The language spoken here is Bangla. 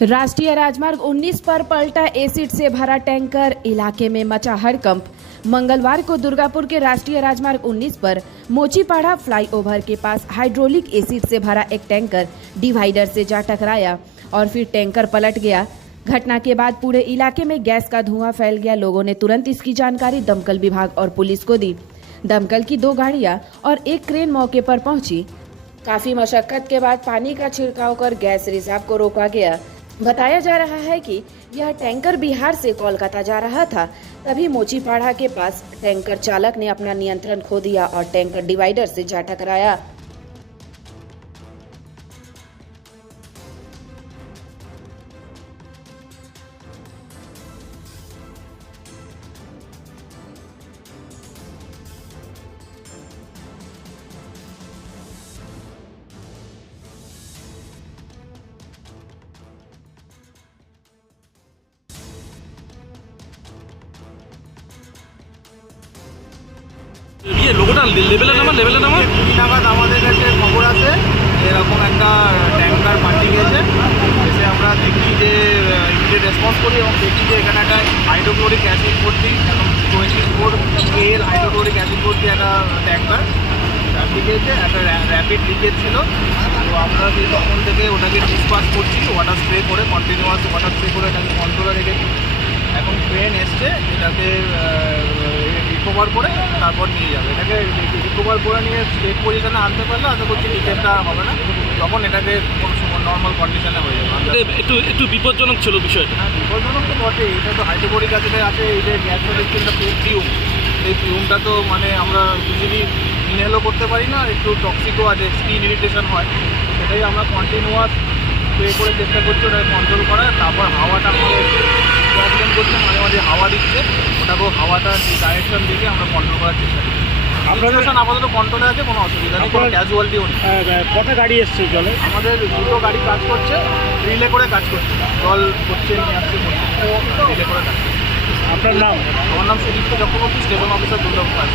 राष्ट्रीय राजमार्ग 19 पर पलटा एसिड से भरा टैंकर, इलाके में मचा हड़कंप। मंगलवार को दुर्गापुर के राष्ट्रीय राजमार्ग 19 पर मोचीपाड़ा फ्लाईओवर के पास हाइड्रोलिक एसिड से भरा एक टैंकर डिवाइडर से जा टकराया और फिर टैंकर पलट गया। घटना के बाद पूरे इलाके में गैस का धुआं फैल गया। लोगों ने तुरंत इसकी जानकारी दमकल विभाग और पुलिस को दी। दमकल की 2 गाड़ियां और एक क्रेन मौके पर पहुंची। काफी मशक्कत के बाद पानी का छिड़काव कर गैस रिसाव को रोका गया। बताया जा रहा है कि यह टैंकर बिहार से कोलकाता जा रहा था। तभी मोचीपाड़ा के पास टैंकर चालक ने अपना नियंत्रण खो दिया और टैंकर डिवाइडर से जा टकराया। লোকটা লেভেলে নামা নাগাদ আমাদের কাছে খবর আছে এরকম একটা ট্যাঙ্কার পাল্টে গিয়েছে। এসে আমরা দেখি যে ইমিডিয়েট রেসপন্স করি এবং দেখি যে এখানে একটা হাইড্রোক্লোরিক অ্যাসিড ভর্তি এখন 24 KL হাইড্রোক্লোরিক অ্যাসিড ভর্তি একটা ট্যাঙ্কার পাল্টে গিয়েছে। একটা র্যাপিড লিকেজ ছিল, তো আমরা সেই তখন থেকে ওটাকে ডিসপাস করছি ওয়াটার স্প্রে করে, কন্টিনিউয়াস ওয়াটার স্প্রে করে এটাকে কন্ট্রোলে রেখেছি। এখন ট্রেন এসছে এটাকে রিকভার করে তারপর নিয়ে যাবে। এটাকে রিকভার করে নিয়ে স্টেট পজিশনে আনতে পারলে আশা করছি লিকেজটা হবে না, তখন এটাকে কোনো সময় নর্মাল কন্ডিশনে হয়ে যাবে। একটু বিপজ্জনক ছিল বিষয়টা। হ্যাঁ, বিপজ্জনক তো বটেই। এটা তো হাইড্রোক্লোরিক অ্যাসিডে আছে, এই যে গ্যাসটা দেখছি একটা ফিউম, এই ফিউমটা তো মানে আমরা ইজিলি ইনহেলও করতে পারি না, একটু টক্সিকও আছে, স্কিন ইরিটেশন হয়। সেটাই আমরা কন্টিনিউয়াস স্প্রে করে চেষ্টা করছি ওটাকে কন্ট্রোল করার। তারপর হাওয়াটা আমাদের প্রবলেম করছে, মাঝে মাঝে হাওয়া দিচ্ছে, ওটাকেও হাওয়াটা ডাইরেকশন দিকে আমরা কন্ট্রোল করার চেষ্টা করছি। আপনাদের আপাতত কন্ট্রোলে আছে, কোনো অসুবিধা নেই, কোনো ক্যাজুয়ালিটিও নেই। কটা গাড়ি এসছে জলে? আমাদের 2টো গাড়ি কাজ করছে, রিলে করে কাজ করছে, জল করছে নিয়ে আসছে, রিলে করে কাজ করছে। আপনার নাম? আমার নাম সুদীপ্ত চক্রবর্তী, স্টেশন অফিসার দুর্গাপুর।